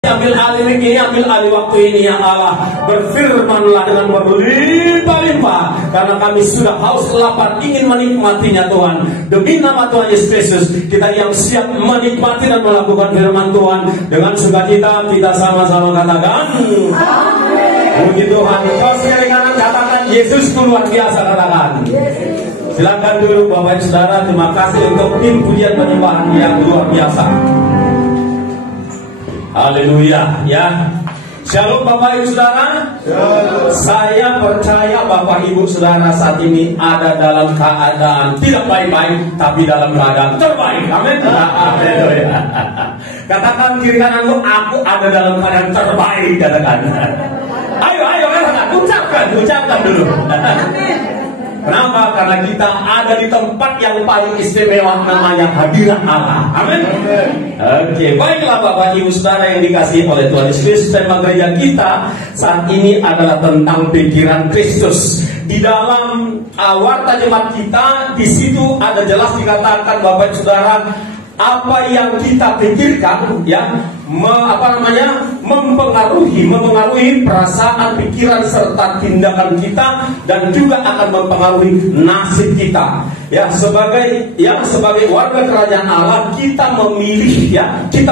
Ambil alih ini, ambil alih waktu ini ya Allah. Berfirmanlah dengan berlimpah-limpah, karena kami sudah haus lapar ingin menikmatinya Tuhan. Demi nama Tuhan Yesus Kristus, kita yang siap menikmati dan melakukan firman Tuhan dengan sukacita, kita sama-sama katakan amin. Puji Tuhan. Kau sekali kanan katakan Yesus luar biasa, katakan. Silakan dulu Bapak Ibu Saudara. Terima kasih untuk tim pujian penyembahan yang luar biasa. Haleluya ya. Shalom Bapak Ibu Saudara. Saya percaya Bapak Ibu Saudara saat ini ada dalam keadaan tidak baik-baik, tapi dalam keadaan terbaik. Amin. Haleluya. Katakan kiri kananmu, aku ada dalam keadaan terbaik. Katakan. Ayo katakan. Ucapkan dulu. Kenapa? Karena kita ada di tempat yang paling istimewa, namanya hadirat Allah. Amin. Oke, baiklah Bapak Ibu Saudara yang dikasihi oleh Tuhan Yesus, tema gereja kita saat ini adalah tentang pikiran Kristus. Di dalam warta jemaat kita, di situ ada jelas dikatakan Bapak Ibu Saudara, apa yang kita pikirkan ya, mempengaruhi perasaan, pikiran serta tindakan kita, dan juga akan mempengaruhi nasib kita. Ya, sebagai warga kerajaan Allah, kita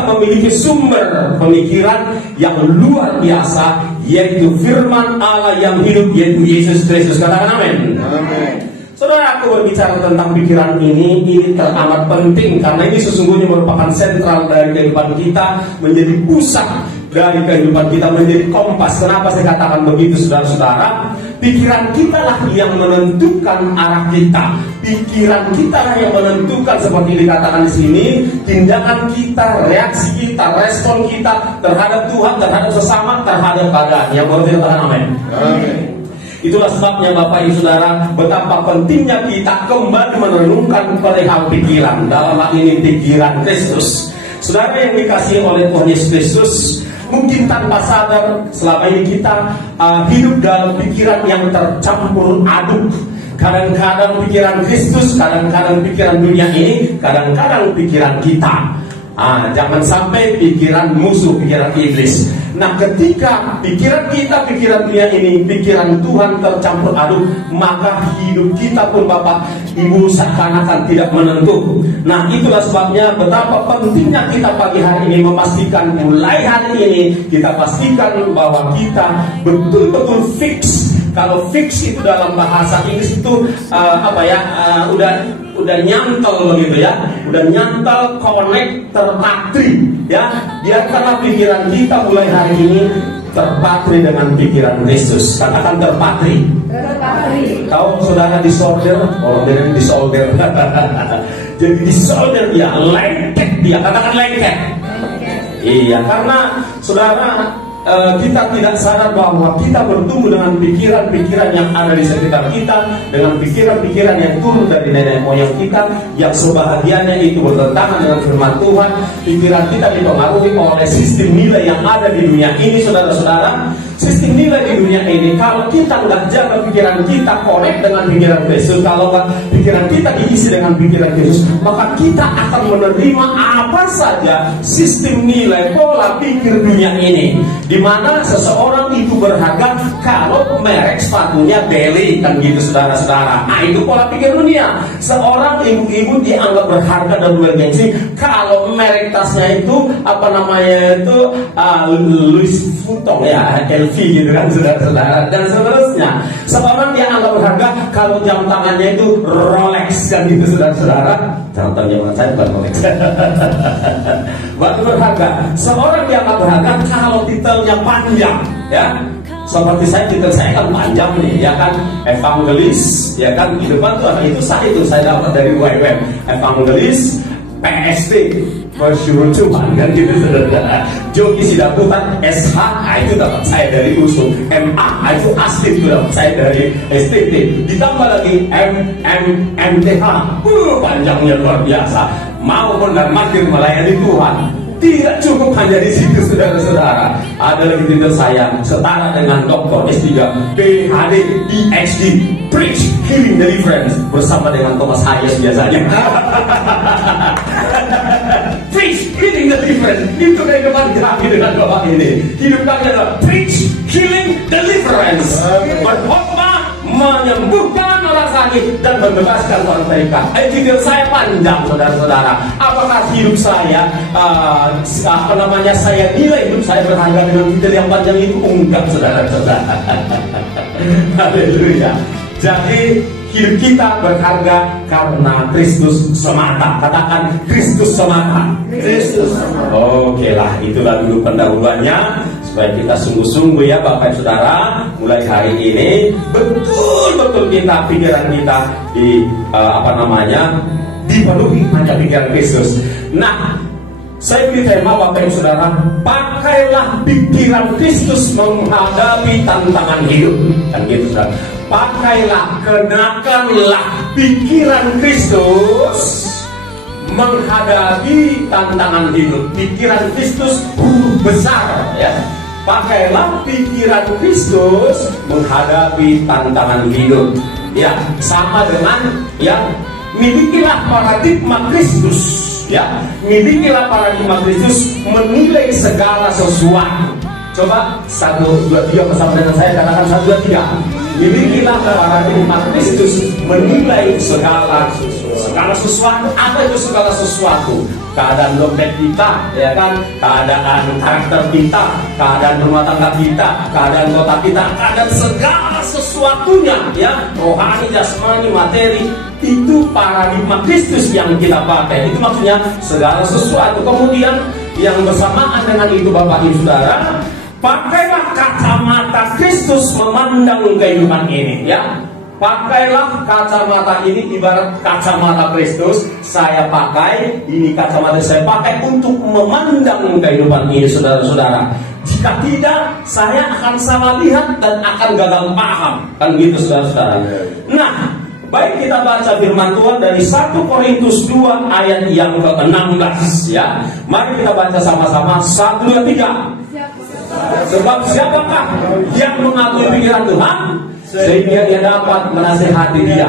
memiliki sumber pemikiran yang luar biasa, yaitu firman Allah yang hidup, yaitu Yesus Kristus. Katakan amin. Amin. Saudara, aku berbicara tentang pikiran ini teramat penting, karena ini sesungguhnya merupakan sentral dari kehidupan kita, menjadi pusat dari kehidupan kita, menjadi kompas. Kenapa saya katakan begitu, saudara-saudara? Pikiran kita lah yang menentukan arah kita. Pikiran kita lah yang menentukan, seperti dikatakan di sini, tindakan kita, reaksi kita, respon kita terhadap Tuhan, terhadap sesama, terhadap keadaan. Yang boleh dikatakan amin. Amin. Itulah sebabnya Bapak Ibu Saudara, betapa pentingnya kita kembali merenungkan perihal pikiran, dalam hal ini pikiran Kristus. Saudara yang dikasihi oleh Tuhan Yesus Kristus, mungkin tanpa sadar selama ini kita hidup dalam pikiran yang tercampur aduk. Kadang-kadang pikiran Kristus, kadang-kadang pikiran dunia ini, kadang-kadang pikiran kita. Jangan sampai pikiran musuh, pikiran iblis. Nah, ketika pikiran kita, pikiran dunia ini, pikiran Tuhan tercampur aduk, maka hidup kita pun Bapak Ibu seakan-akan tidak menentu. Nah, itulah sebabnya betapa pentingnya kita pagi hari ini memastikan, mulai hari ini kita pastikan bahwa kita betul-betul fix. Kalau fix itu dalam bahasa Inggris itu udah nyantol begitu ya, udah nyantol, connect, terpatri ya. Biarkanlah pikiran kita mulai hari ini terpatri dengan pikiran Kristus. Katakan terpatri. Tahu saudara disorder, orang disorder. Jadi disorder dia, lengket dia. Katakan lengket. Iya, karena saudara, kita tidak sadar bahwa kita bertumbuh dengan pikiran-pikiran yang ada di sekitar kita, dengan pikiran-pikiran yang turun dari nenek moyang kita, yang sebahagiannya itu bertentangan dengan firman Tuhan. Pikiran kita dipengaruhi oleh sistem nilai yang ada di dunia ini, saudara-saudara. Sistem nilai di dunia ini, kalau kita nggak jaga pikiran kita connect dengan pikiran Kristus, kalau nggak pikiran kita diisi dengan pikiran Kristus, maka kita akan menerima apa saja sistem nilai, pola pikir dunia ini, di mana seseorang itu berharga kalau merek sepatunya Beli, kan gitu saudara-saudara. Nah, itu pola pikir dunia. Seorang ibu-ibu dianggap berharga dan bergengsi kalau merek tasnya itu Louis Vuitton ya, gitu kan saudara-saudara, dan seterusnya. Seorang yang anggap berharga kalau jam tangannya itu Rolex, kan gitu saudara-saudara. Jam tangan saya bukan Rolex. Bukan berharga. Seorang yang anggap berharga kalau titelnya panjang ya. Seperti titel saya kan panjang nih ya kan, evangelis ya kan, di depan tuh itu saya dapat dari web evangelis PST, bersyukur Tuhan, kan gitu saudara. Jogi Sidak Tuhan SH, itu dapat saya dari USU. MA, itu asli itu dapat saya dari STT. Ditambah lagi MTH, panjangnya luar biasa. Mau benar makin melayani Tuhan. Tidak cukup hanya di situ saudara-saudara. Ada lagi titel saya setara dengan doktor S3, PhD, PhD, Preach Healing Deliverance, bersama dengan Thomas Hayes biasanya. Preach Healing healing, deliverance. Itu kehidupan kami dengan doa ini. Hidup kami adalah preach, healing, deliverance. Berkhotbah, menyembuhkan orang sakit dan membebaskan orang terikat. Titel saya panjang, saudara-saudara. Apakah hidup saya, saya nilai hidup saya berharga dengan titel yang panjang itu? Enggak, saudara-saudara. Haleluya. Jadi hidup kita berharga karena Kristus semata. Katakan Kristus semata. Kristus. Oke lah, itulah dulu pendahuluannya. Supaya kita sungguh-sungguh ya Bapak Ibu Saudara, mulai hari ini betul-betul pikiran kita dipenuhi hanya pikiran Kristus. Nah, saya beri tema Bapak Ibu Saudara, pakailah pikiran Kristus menghadapi tantangan hidup. Kan gitu Saudara. Pakailah, kenakanlah pikiran Kristus menghadapi tantangan hidup. Pikiran Kristus besar ya. Pakailah pikiran Kristus menghadapi tantangan hidup. Ya, sama dengan ya, milikilah paradigma Kristus. Ya, milikilah paradigma Kristus menilai segala sesuatu. Coba 1, 2, 3 bersama dengan saya, katakan 1, 2, 3. Milikilah paradigma Kristus menilai segala sesuatu. Apa itu segala sesuatu? Keadaan dompet kita, ya kan? Keadaan karakter kita, keadaan rumah tangga kita, keadaan kota kita, keadaan segala sesuatunya, ya, rohani, jasmani, materi. Itu paradigma Kristus yang kita pakai. Itu maksudnya segala sesuatu. Kemudian yang bersamaan dengan itu Bapak Ibu Saudara, pakailah kacamata Kristus memandang kehidupan ini, ya. Pakailah kacamata ini ibarat kacamata Kristus. Saya pakai, ini kacamata saya pakai untuk memandang kehidupan ini, saudara-saudara. Jika tidak, saya akan salah lihat dan akan gagal paham. Kan gitu, saudara-saudara. Nah, baik kita baca firman Tuhan dari 1 Korintus 2 ayat yang ke-16 ya. Mari kita baca sama-sama 1, 2, 3. Sebab siapakah yang mengakui pikiran Tuhan sehingga dia dapat menasehati dia.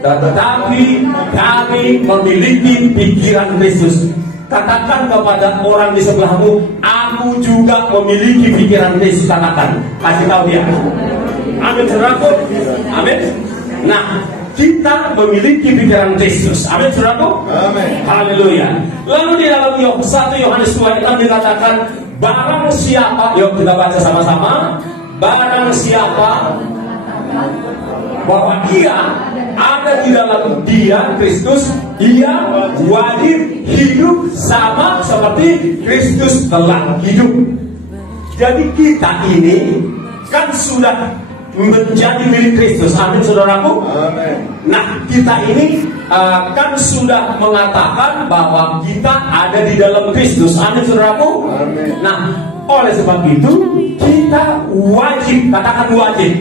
Tetapi kami memiliki pikiran Kristus. Katakan kepada orang di sebelahmu, aku juga memiliki pikiran Kristus. Katakan, kasih tahu dia. Amin, saudaraku. Amin. Nah, kita memiliki pikiran Kristus. Amin, saudaraku. Amin. Haleluya. Lalu di dalam 1 Yohanes 2 itu dikatakan, barang siapa, yuk kita baca sama-sama. Barang siapa bahwa ia ada di dalam dia, Kristus, ia wajib hidup sama seperti Kristus telah hidup. Jadi kita ini kan sudah menjadi milik Kristus. Amin, saudaraku. Amin. Nah, kita ini kan sudah mengatakan bahwa kita ada di dalam Kristus. Amin, saudaraku. Amin. Nah, oleh sebab itu kita wajib, katakan wajib,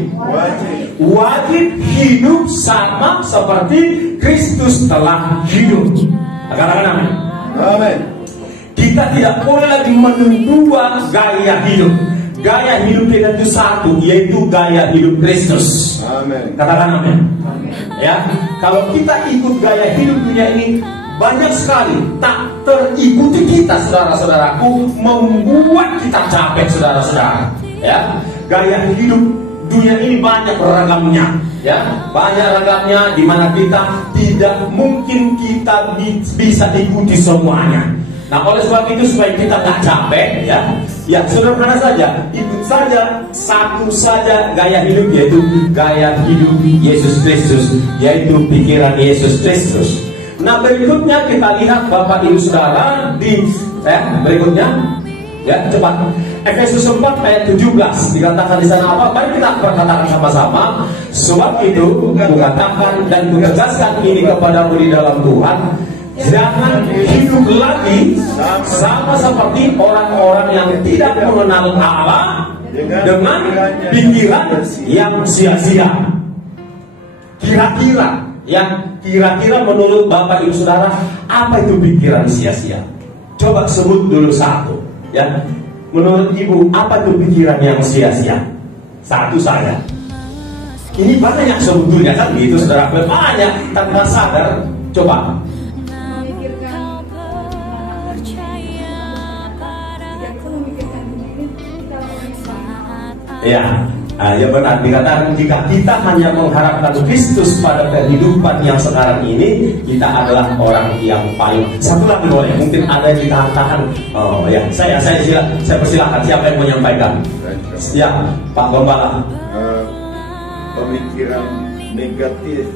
wajib hidup sama seperti Kristus telah hidup. Katakan amin. Amin. Kita tidak boleh lagi menua gaya hidup. Gaya hidup kita itu satu, yaitu gaya hidup Kristus. Amin. Katakan amin. Ya, kalau kita ikut gaya hidup dunia ini, banyak sekali tak terikuti kita, saudara-saudaraku, membuat kita capek, saudara-saudara. Ya, gaya hidup dunia ini banyak ragamnya, ya, banyak ragamnya, di mana kita tidak mungkin kita bisa ikuti semuanya. Nah, oleh sebab itu supaya kita nggak capek, ya sederhana saja, ikut saja satu saja gaya hidup, yaitu gaya hidup Yesus Kristus, yaitu pikiran Yesus Kristus. Nah, berikutnya kita lihat Bapak Ibu Saudara di berikutnya, ya cepat. Efesus 4 ayat 17 dikatakan di sana apa? Mari kita berkatakan sama-sama. Sebab itu kukatakan dan kutegaskan ini kepadamu di dalam Tuhan, jangan hidup lagi sama seperti orang-orang yang tidak mengenal Allah dengan pikiran yang sia-sia. Kira-kira menurut Bapak Ibu Saudara, apa itu pikiran sia-sia? Coba sebut dulu satu, ya. Menurut Ibu, apa itu pikiran yang sia-sia? Satu saja. Ini banyak sebetulnya kan gitu, saudara, banyak tanpa sadar. Coba. Ya, ya benar dikatakan jika kita hanya mengharapkan Kristus pada kehidupan yang sekarang ini, kita adalah orang yang paling. Satu lagi boleh, mungkin ada yang ditahan-tahan. Oh ya, saya persilakan, siapa yang menyampaikan? Ya, Pak Gembala. Pemikiran negatif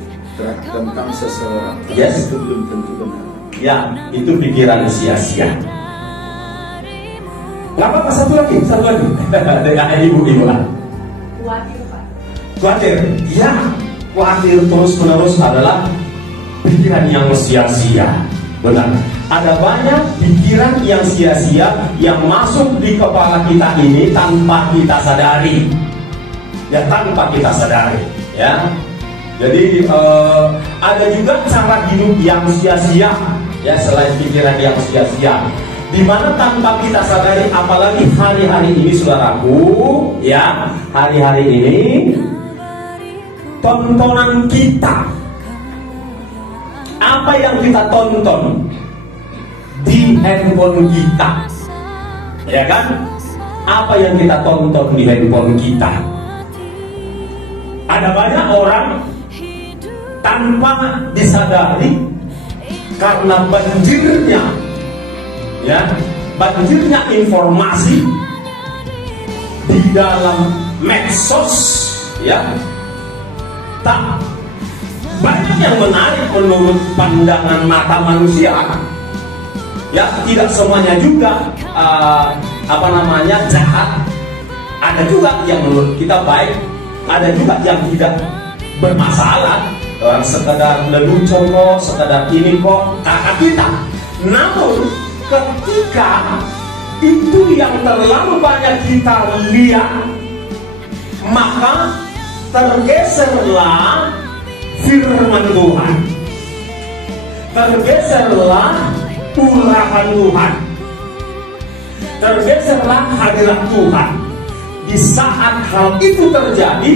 tentang seseorang, yes, itu belum tentu benar. Ya, itu pikiran sia-sia. Nggak apa-apa, satu lagi. Dengan ibu-ibu lah. Khawatir, Pak. Khawatir, ya. Khawatir terus-menerus adalah pikiran yang sia-sia. Benar. Ada banyak pikiran yang sia-sia yang masuk di kepala kita ini tanpa kita sadari. Ya, tanpa kita sadari. Ya. Jadi ada juga cara hidup yang sia-sia. Ya, selain pikiran yang sia-sia, di mana tanpa kita sadari, apalagi hari-hari ini saudaraku, ya, hari-hari ini tontonan kita, apa yang kita tonton di handphone kita, ya kan? Apa yang kita tonton di handphone kita? Ada banyak orang tanpa disadari karena banjirnya, ya, banjirnya informasi di dalam medsos, ya, tak banyak yang menarik menurut pandangan mata manusia. Ya, tidak semuanya juga jahat. Ada juga yang menurut kita baik, ada juga yang tidak bermasalah. Orang sekedar lelucon kok, sekedar ini kok, kata kita. Namun ketika itu yang terlalu banyak kita lihat, maka tergeserlah firman Tuhan, tergeserlah urapan Tuhan, tergeserlah hadirat Tuhan. Di saat hal itu terjadi,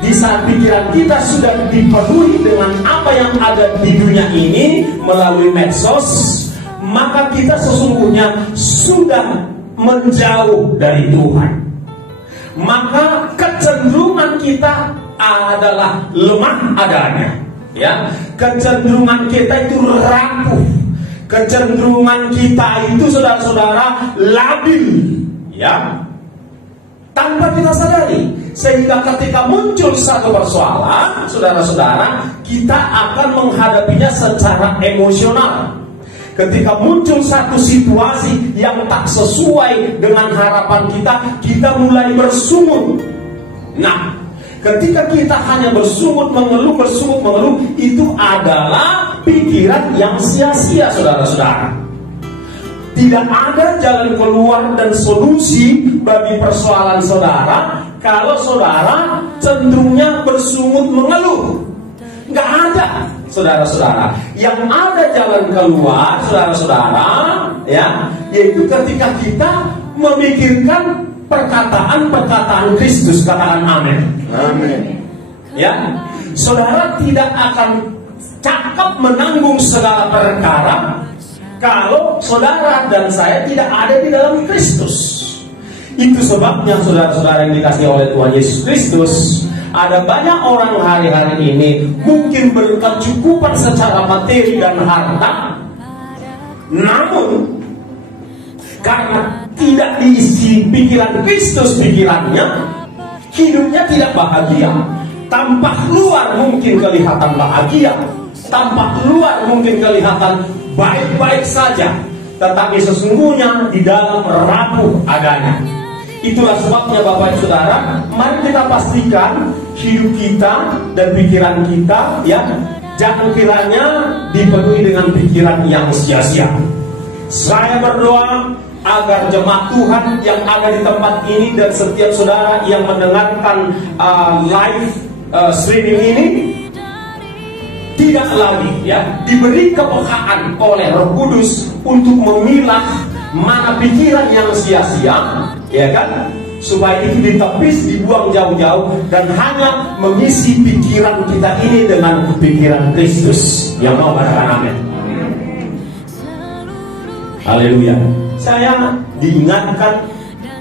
di saat pikiran kita sudah dipenuhi dengan apa yang ada di dunia ini melalui medsos, maka kita sesungguhnya sudah menjauh dari Tuhan. Maka kecenderungan kita adalah lemah adanya, ya. Kecenderungan kita itu rapuh. Kecenderungan kita itu saudara-saudara labil, ya. Tanpa kita sadari, sehingga ketika muncul satu persoalan, saudara-saudara, kita akan menghadapinya secara emosional. Ketika muncul satu situasi yang tak sesuai dengan harapan kita, kita mulai bersungut. Nah, ketika kita hanya bersungut mengeluh, itu adalah pikiran yang sia-sia, saudara-saudara. Tidak ada jalan keluar dan solusi bagi persoalan saudara kalau saudara cenderungnya bersungut mengeluh. Nggak ada, saudara-saudara. Yang ada jalan keluar, saudara-saudara, ya, yaitu ketika kita memikirkan perkataan-perkataan Kristus. Katakan amin. Amin. Ya, saudara tidak akan cakap menanggung segala perkara kalau saudara dan saya tidak ada di dalam Kristus. Itu sebabnya saudara-saudara yang dikasihi oleh Tuhan Yesus Kristus, ada banyak orang hari-hari ini mungkin berkecukupan secara materi dan harta, namun karena tidak diisi pikiran Kristus pikirannya, hidupnya tidak bahagia. Tampak luar mungkin kelihatan bahagia, tampak luar mungkin kelihatan baik-baik saja, tetapi sesungguhnya di dalam rapuh adanya. Itulah sebabnya Bapak Ibu Saudara, mari kita pastikan hidup kita dan pikiran kita, ya, jangan kiranya dipenuhi dengan pikiran yang sia-sia. Saya berdoa agar jemaat Tuhan yang ada di tempat ini dan setiap saudara yang mendengarkan live streaming ini tidak lagi, ya, diberi kepekaan oleh Roh Kudus untuk memilah mana pikiran yang sia-sia, ya kan, supaya itu ditepis, dibuang jauh-jauh, dan hanya mengisi pikiran kita ini dengan pikiran Kristus. Yang mau katakan amin. Haleluya. Saya diingatkan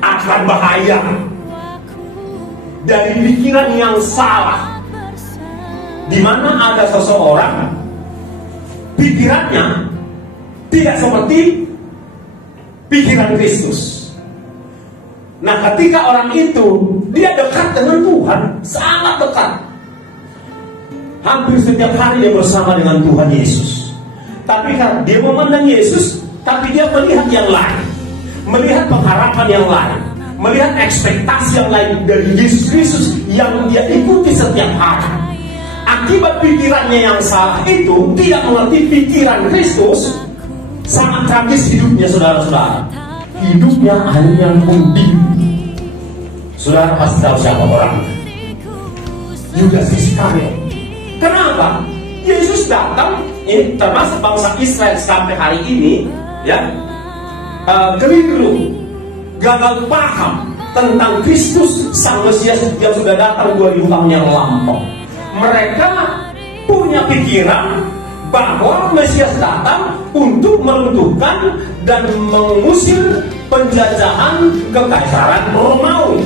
akan bahaya dari pikiran yang salah, di mana ada seseorang pikirannya tidak seperti pikiran Kristus. Nah, ketika orang itu dia dekat dengan Tuhan, sangat dekat, hampir setiap hari dia bersama dengan Tuhan Yesus. Tapi kan dia memandang Yesus, tapi dia melihat yang lain, melihat pengharapan yang lain, melihat ekspektasi yang lain dari Yesus Kristus yang dia ikuti setiap hari. Akibat pikirannya yang salah itu, tidak mengerti pikiran Kristus, sangat tragis hidupnya, saudara-saudara. Hidupnya hanya munding. Saudara pasti tahu siapa orang? Yudas Iskariot. Kenapa? Yesus datang, ini termasuk bangsa Israel sampai hari ini, ya, keliru, gagal paham tentang Kristus Sang Mesias yang sudah datang 2000 tahun yang lampau. Mereka punya pikiran bahwa Mesias datang untuk meruntuhkan dan mengusir penjajahan kekaisaran Romawi.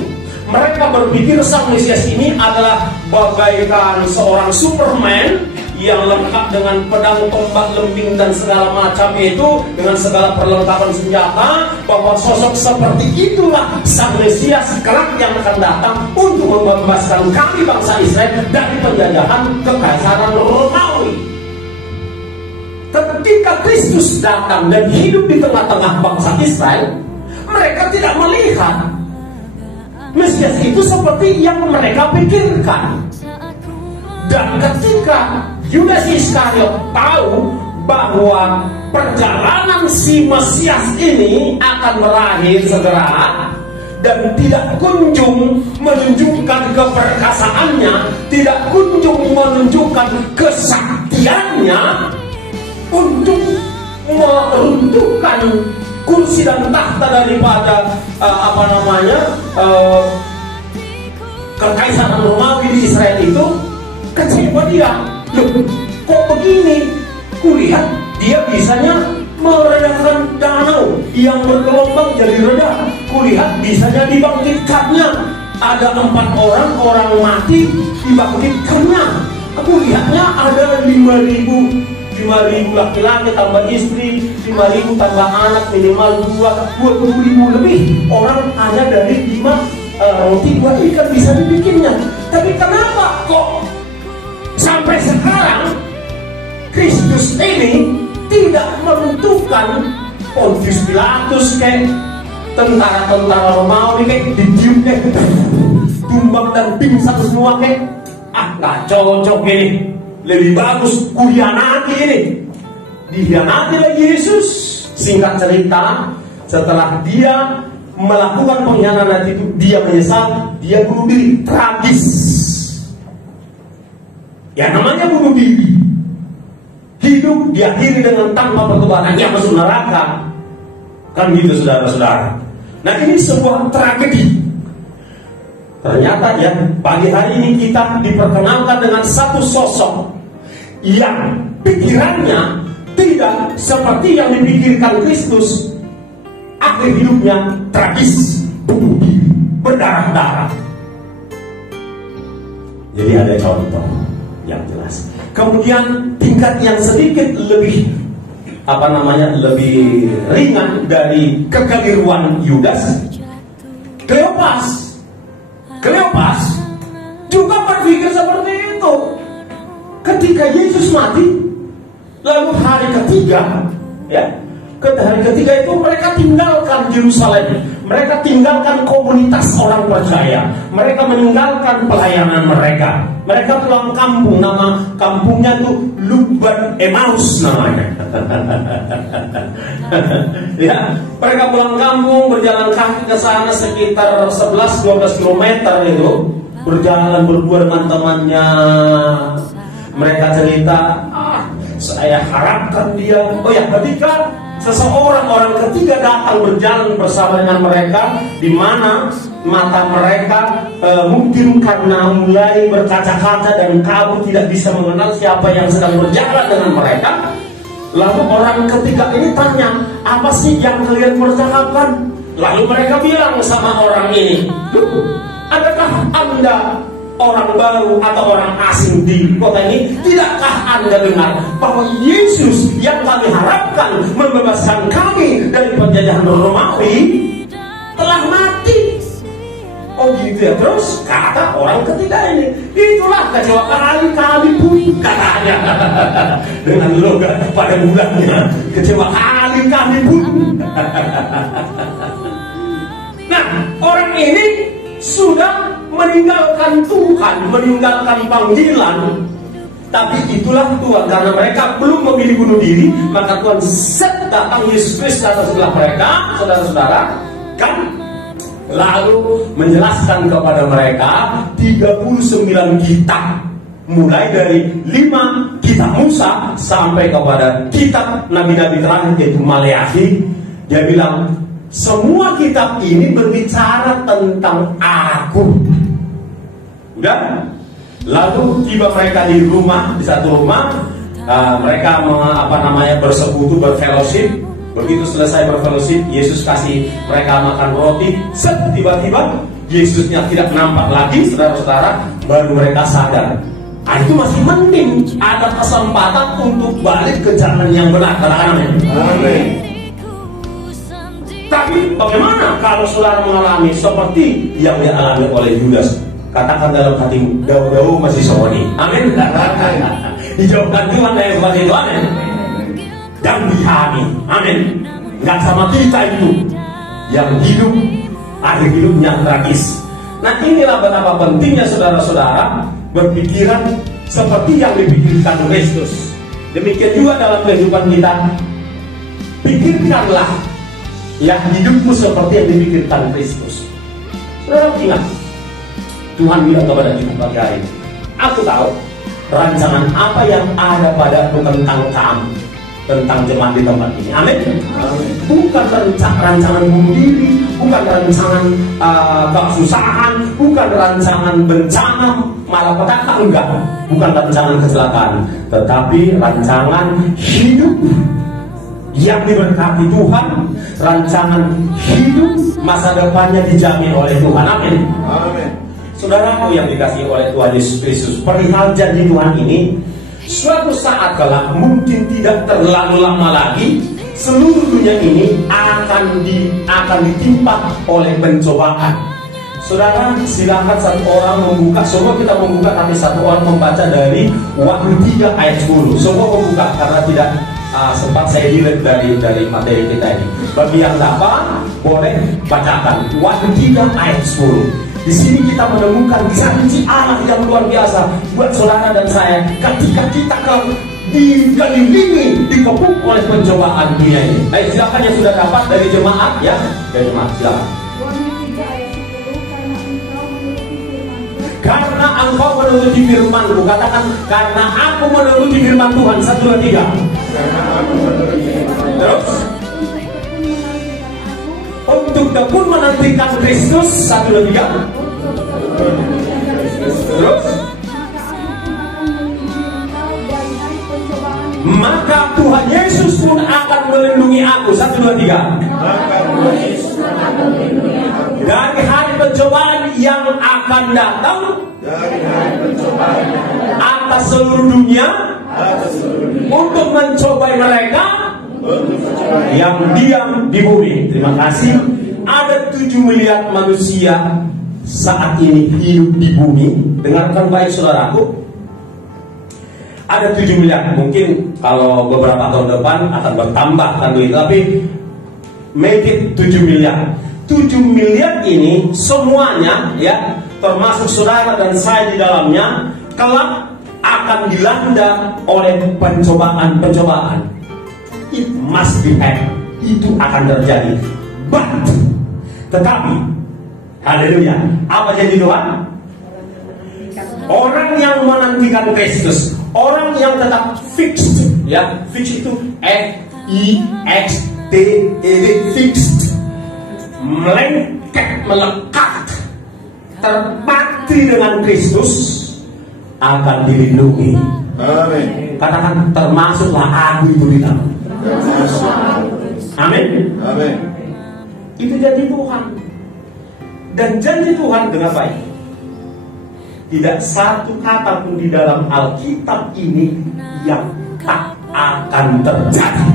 Mereka berpikir Sang Mesias ini adalah bagaikan seorang Superman yang lengkap dengan pedang, tombak, lembing dan segala macam itu, dengan segala perlengkapan senjata, bahwa sosok seperti itulah Sang Mesias kelak yang akan datang untuk membebaskan kami bangsa Israel dari penjajahan kekaisaran Romawi. Ketika Kristus datang dan hidup di tengah-tengah bangsa Israel, mereka tidak melihat Mesias itu seperti yang mereka pikirkan. Dan ketika Yudas Iskariot tahu bahwa perjalanan si Mesias ini akan berakhir segera dan tidak kunjung menunjukkan keperkasaannya, tidak kunjung menunjukkan kesaktiannya untuk meruntuhkan kursi dan tahta daripada kekaisaran Romawi di Israel itu, kecewa dia. Loh, kok begini? Kulihat dia bisanya meredakan danau yang bergelombang jadi reda. Kulihat bisanya dibangkitkannya. Ada 4 orang mati dibangkitkannya. Kulihatnya ada 5.000 laki-laki tambah istri, 5.000 tambah anak, minimal 20.000 lebih orang hanya dari 5 roti 2 ikan bisa dibikinnya. Tapi kenapa kok sampai sekarang Kristus ini tidak menentukan Pontius Pilatus kayak tentara-tentara Romawi kayak ditiupnya tumbang dan pingsan semua kayak nggak cocok ini. Lebih bagus kuhianati ini. Dihianati oleh Yesus. Singkat cerita, setelah dia melakukan pengkhianatan itu, dia menyesal, dia bunuh diri. Tragis. Ya namanya bunuh diri. Hidup diakhiri dengan tanpa pertobatan, yang masuk neraka. Kan gitu, saudara-saudara. Nah, ini sebuah tragedi. Ternyata ya, pagi hari ini kita diperkenalkan dengan satu sosok yang pikirannya tidak seperti yang dipikirkan Kristus. Akhir hidupnya tragis, bunuh diri, berdarah-darah. Jadi ada contoh yang jelas. Kemudian tingkat yang sedikit lebih lebih ringan dari kekeliruan Yudas, Kleopas juga berpikir seperti itu. Ketika Yesus mati, lalu hari ketiga itu mereka tinggalkan Yerusalem, mereka tinggalkan komunitas orang percaya, mereka meninggalkan pelayanan mereka, mereka pulang kampung. Nama kampungnya itu Lubban Emmaus namanya. Ya, mereka pulang kampung, berjalan kaki ke sana sekitar 11-12 km itu, berjalan berdua dengan temannya. Mereka cerita, saya harapkan dia. Ketika orang ketiga datang berjalan bersama dengan mereka, di mana mata mereka mungkin karena mulai berkaca-kaca dan kabur, tidak bisa mengenal siapa yang sedang berjalan dengan mereka. Lalu orang ketiga ini tanya, apa sih yang kalian percakapan? Lalu mereka bilang sama orang ini, adakah Tidakkah Anda orang baru atau orang asing di kota ini? Tidakkah Anda dengar bahwa Yesus yang kami harapkan membebaskan kami dari penjajahan Romawi telah mati? Oh gitu ya. Terus kata orang ketiga ini, itulah kecewa kali kami pun, katanya dengan logat pada bulannya, kecewa kali kami pun. Nah, orang ini sudah meninggalkan Tuhan, meninggalkan panggilan. Tapi itulah Tuhan, karena mereka belum memilih bunuh diri, maka Tuhan datang Yesus Kristus atas sebelah mereka, saudara-saudara, kan? Lalu menjelaskan kepada mereka 39 kitab, mulai dari 5 kitab Musa sampai kepada kitab nabi-nabi terakhir yaitu Maleakhi. Dia bilang semua kitab ini berbicara tentang aku. Udah? Lalu tiba mereka di rumah, di satu rumah, mereka bersekutu, berfellowship. Begitu selesai berfellowship, Yesus kasih mereka makan roti. Tiba-tiba Yesusnya tidak nampak lagi, saudara-saudara. Baru mereka sadar. Itu masih mending ada kesempatan untuk balik ke jalan yang benar. Katakan amin. Tapi bagaimana kalau saudara mengalami seperti yang dialami oleh Yudas? Katakan dalam hatimu, Daud masih sowoni. Amin. Dijauhkan Tuhan dari seperti itu. Amin. Dan dihani, amin. Gak sama kita itu yang hidup, akhir hidupnya tragis. Nah, inilah betapa pentingnya saudara-saudara berpikiran seperti yang dipikirkan Kristus. Demikian juga dalam kehidupan kita. Pikirkanlah yang hidupmu seperti yang dipikirkan Kristus. Saudara ingat, Tuhan bilang kepada kita pagi hari, aku tahu rancangan apa yang ada padaku tentang kamu, tentang jemaat di tempat ini. Amin. Bukan rancangan bunuh diri, bukan rancangan kesusahan, bukan rancangan bencana, malapetaka, enggak. Bukan rancangan kecelakaan, tetapi rancangan hidup yang diberkati Tuhan, rancangan hidup masa depannya dijamin oleh Tuhan. Amin. Saudaraku yang dikasihi oleh Tuhan Yesus Kristus, perihal janji Tuhan ini, suatu saat kelak, mungkin tidak terlalu lama lagi, seluruh dunia ini akan ditimpa oleh pencobaan. Saudara, silakan satu orang membuka. Semua kita membuka, tapi satu orang membaca dari Wahyu 3 ayat 10. Semua membuka karena tidak sempat saya delete dari materi kita ini. Bagi yang dapat, boleh bacakan Wahyu 3 ayat 10. Di sini kita menemukan janji Allah yang luar biasa buat saudara dan saya ketika kita dikelilingi, dikepung oleh pencobaan dunia ini. Baik, silakan yang sudah dapat dari jemaat ya, dari jemaat silakan. Karena engkau menuruti firman-Ku, katakan karena aku menuruti firman Tuhan. 1, 2, 3. Terus untuk tekun menantikan Kristus. 1, 2, 3. Terus maka Tuhan Yesus pun akan melindungi aku. 1, 2, 3. Dari hari pencobaan yang akan datang atas seluruh dunia untuk mencobai mereka yang diam di bumi. Terima kasih. Ada 7 miliar manusia saat ini hidup di bumi. Dengarkan baik saudaraku, ada 7 miliar. Mungkin kalau beberapa tahun depan akan bertambah tentu itu, tapi make it 7 miliar. 7 miliar ini semuanya ya, termasuk saudara dan saya di dalamnya, kelak akan dilanda oleh pencobaan. It must be happen. Itu akan terjadi. But, tetapi, haleluya, apa janji Tuhan? Orang yang menantikan Kristus, orang yang tetap fixed, ya, fixed itu FIXD, fixed, melekat, terpatri dengan Kristus, akan dilindungi. Amin. Katakan termasuklah aku itu di dalam. Amin. Amin. Itu janji Tuhan. Dan janji Tuhan dengan baik. tidak satu kata pun di dalam Alkitab ini yang tak akan terjadi.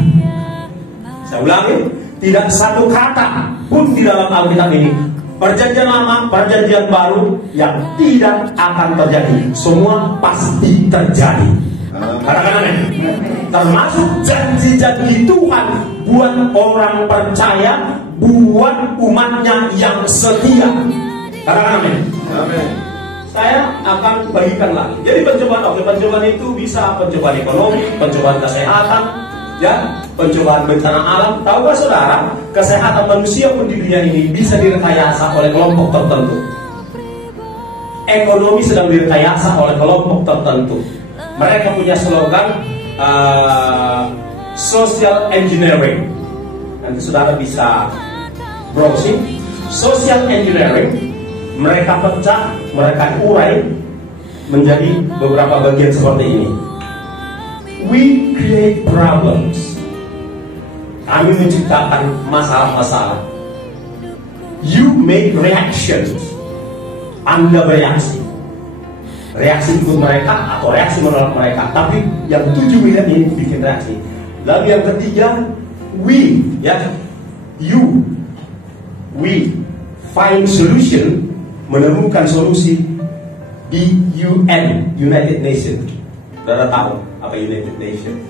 Saya ulangi, tidak satu kata pun di dalam Alkitab ini, Perjanjian Lama, Perjanjian Baru, yang tidak akan terjadi. Semua pasti terjadi. Katakan amin. Termasuk janji-janji Tuhan buat orang percaya, buat umatnya yang setia. Katakan amin. Saya akan bagikan lagi. Jadi pencobaan itu bisa pencobaan ekonomi, pencobaan kesehatan, ya, pencobaan bencana alam. Tahukah saudara, kesehatan manusia pun di dunia ini bisa direkayasa oleh kelompok tertentu. Ekonomi sedang direkayasa oleh kelompok tertentu. Mereka punya slogan social engineering. Nanti saudara bisa browsing social engineering. Mereka pecah, mereka urai menjadi beberapa bagian seperti ini. We create problems. Kami menciptakan masalah-masalah. You make reactions. Anda bereaksi. Reaksi ikut mereka atau reaksi menolak mereka. Tapi yang 7 miliar ini bikin reaksi. Lalu yang ketiga, we, ya, you, we find solution, menemukan solusi di UN, United Nations. Saudara tahu apa United Nations?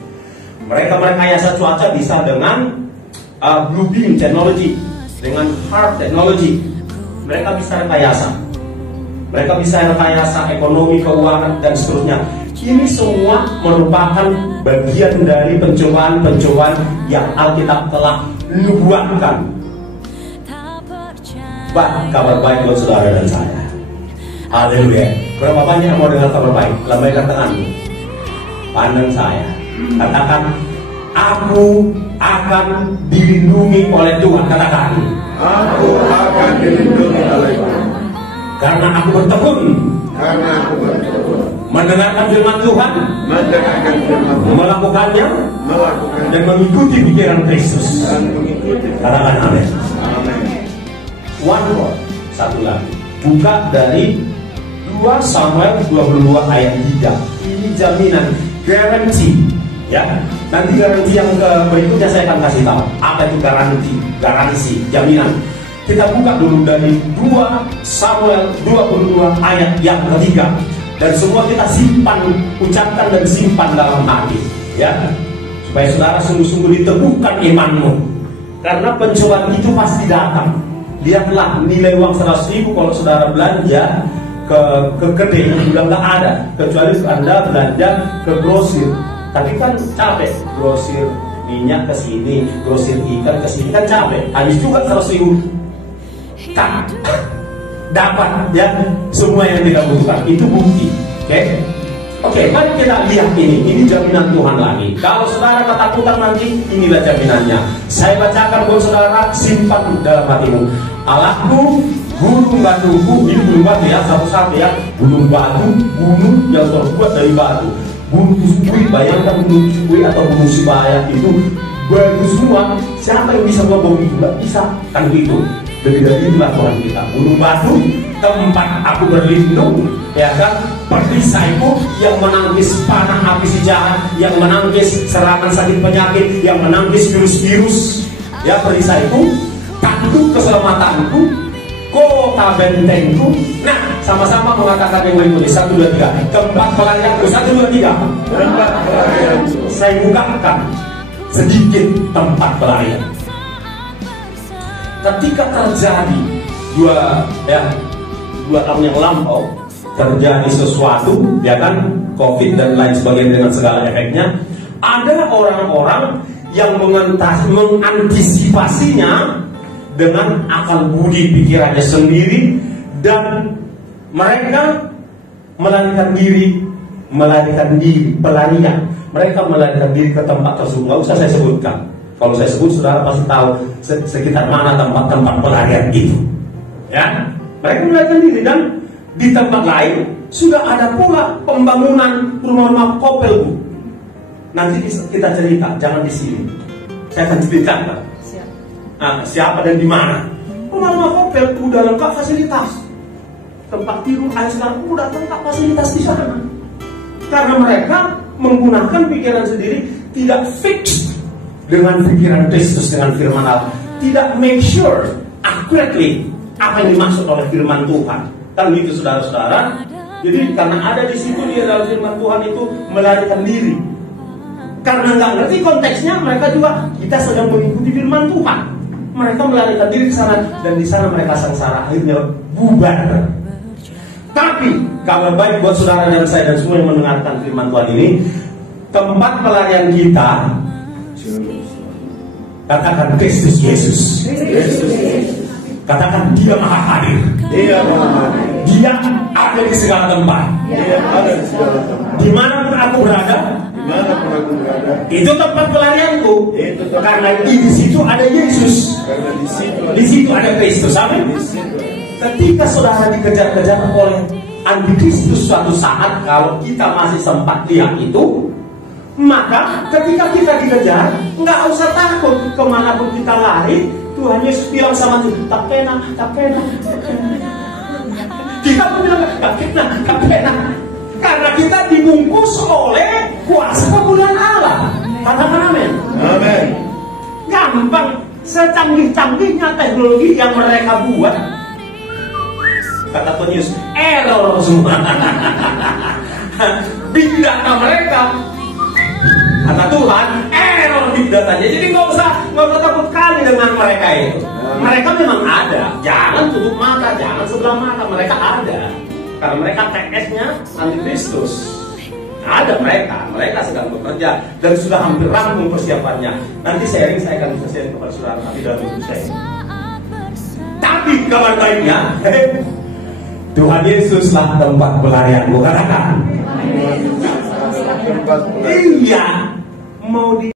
Mereka merekayasa cuaca bisa dengan blue beam technology, dengan HARP technology. Mereka bisa rekayasa. Mereka bisa rekayasa ekonomi, keuangan, dan seterusnya. Ini semua merupakan bagian dari pencobaan-pencobaan yang Alkitab telah nubuatkan. Kabar baik buat saudara dan saya. Haleluya. Berapa banyak yang mau dengar kabar baik? Lambaikan tanganmu. Pandang saya. Katakan, aku akan dilindungi oleh Tuhan. Katakan, Aku akan dilindungi oleh Tuhan. Karena aku bertekun. Mendengarkan firman Tuhan. Melakukannya. Dan mengikuti pikiran Kristus. Katakan amin. One word, satu lagi. Buka dari 2 Samuel 22 ayat 3. Ini jaminan, guarantee, ya. Nanti garansi yang berikutnya saya akan kasih tahu. Apa itu garansi, jaminan. Kita buka dulu dari 2 Samuel 22 ayat yang ketiga. Dan semua kita simpan, ucapkan dan simpan dalam hati, ya. Supaya saudara sungguh-sungguh diteguhkan imanmu. Karena pencobaan itu pasti datang. Lihatlah nilai uang 100.000 kalau saudara belanja ke kedai sudah nggak ada, kecuali Anda belanja ke grosir. Tapi kan capek, grosir minyak ke sini, grosir ikan ke sini, kan capek. Habis juga 100.000 tak dapat, ya, semua yang kita butuhkan. Itu bukti. Oke, mari kita lihat ini jaminan Tuhan lagi. Kalau saudara ketakutan nanti, inilah jaminannya. Saya bacakan buat saudara, simpan dalam hatimu. Allahku, gunung batuku, ini gunung batu ya, satu-satu ya. Gunung batu, gunung yang terbuat dari batu. Gunung Sukui, bayangkan gunung Sukui atau gunung Sibaya itu batu semua. Siapa yang bisa ngomong itu? Tidak bisa, kan begitu. Lebih dari itulah Tuhan kita. Gunung batu, tempat aku berlindung, ya kan? Perisaiku yang menangkis panah api si jahat, yang menangkis serangan sakit penyakit, yang menangkis virus-virus, ya, perisaiku, tanduk keselamatanku, kota bentengku. Nah, sama-sama mengatakan yang berikutnya. 1, 2, 3. Tempat pelarianku. 1, 2, 3. Tempat pelarianku. Saya bukakan sedikit tempat pelarian. Ketika terjadi 2 tahun yang lampau, terjadi sesuatu, ya kan, COVID dan lain sebagainya dengan segala efeknya, ada orang-orang yang mengantisipasinya dengan akal budi pikirannya sendiri, dan mereka melarikan diri, pelarian. Mereka melarikan diri ke tempat tersebut. Nggak usah saya sebutkan. Kalau saya sebut, saudara pasti tahu sekitar mana tempat-tempat pelarian itu. Ya, mereka melarikan diri, dan di tempat lain sudah ada pula pembangunan rumah-rumah Kopel, Bu. Nanti kita cerita, jangan di sini. Saya akan ceritakan. Siapa dan di mana. Rumah-rumah Kopel udah lengkap fasilitas. tempat tidur, ayo sekarang udah lengkap fasilitas di sana. Karena mereka menggunakan pikiran sendiri, tidak fix dengan pikiran Kristus, dengan firman Allah, tidak make sure accurately apa yang dimaksud oleh firman Tuhan. Kan gitu saudara-saudara. Jadi karena ada di situ dia dalam firman Tuhan itu melarikan diri. Karena nggak ngerti konteksnya, mereka juga kita sedang mengikuti firman Tuhan. Mereka melarikan diri ke sana dan di sana mereka sengsara, akhirnya bubar. Tapi kalau baik buat saudara dan saya dan semua yang mendengarkan firman Tuhan ini, tempat pelarian kita, katakan Kristus Yesus. Katakan dia maha hadir. Dia ada di segala tempat. Dimanapun aku berada, itu tempat pelarianku. Karena di situ ada Yesus. Di situ ada Kristus. Amin. Ketika saudara dikejar-kejar oleh antikristus suatu saat, kalau kita masih sempat lihat itu, maka ketika kita dikejar, nggak usah takut kemanapun kita lari. Tuhan Yesus bilang sama kita, tak pena. Kita pun bilang, tak pena. Karena kita dibungkus oleh kuasa kemuliaan Allah. Katakan amin. Amin. Gampang, secanggih-canggihnya teknologi yang mereka buat, kata Tuhan Yesus, error semua. Big data mereka, kata Tuhan, error big datanya. Jadi nggak usah takut kali dengan mereka itu. Mereka memang ada. Jangan tutup mata, jangan sebelah mata. Mereka ada. Karena mereka TS-nya antikristus. Ada mereka sedang bekerja dan sudah hampir rampung persiapannya. Nanti saya akan sharing kepada saudara tapi dalam hidup saya. Tapi kabar baiknya, Tuhan Yesuslah tempat pelarianmu, katakan. Iya, mau di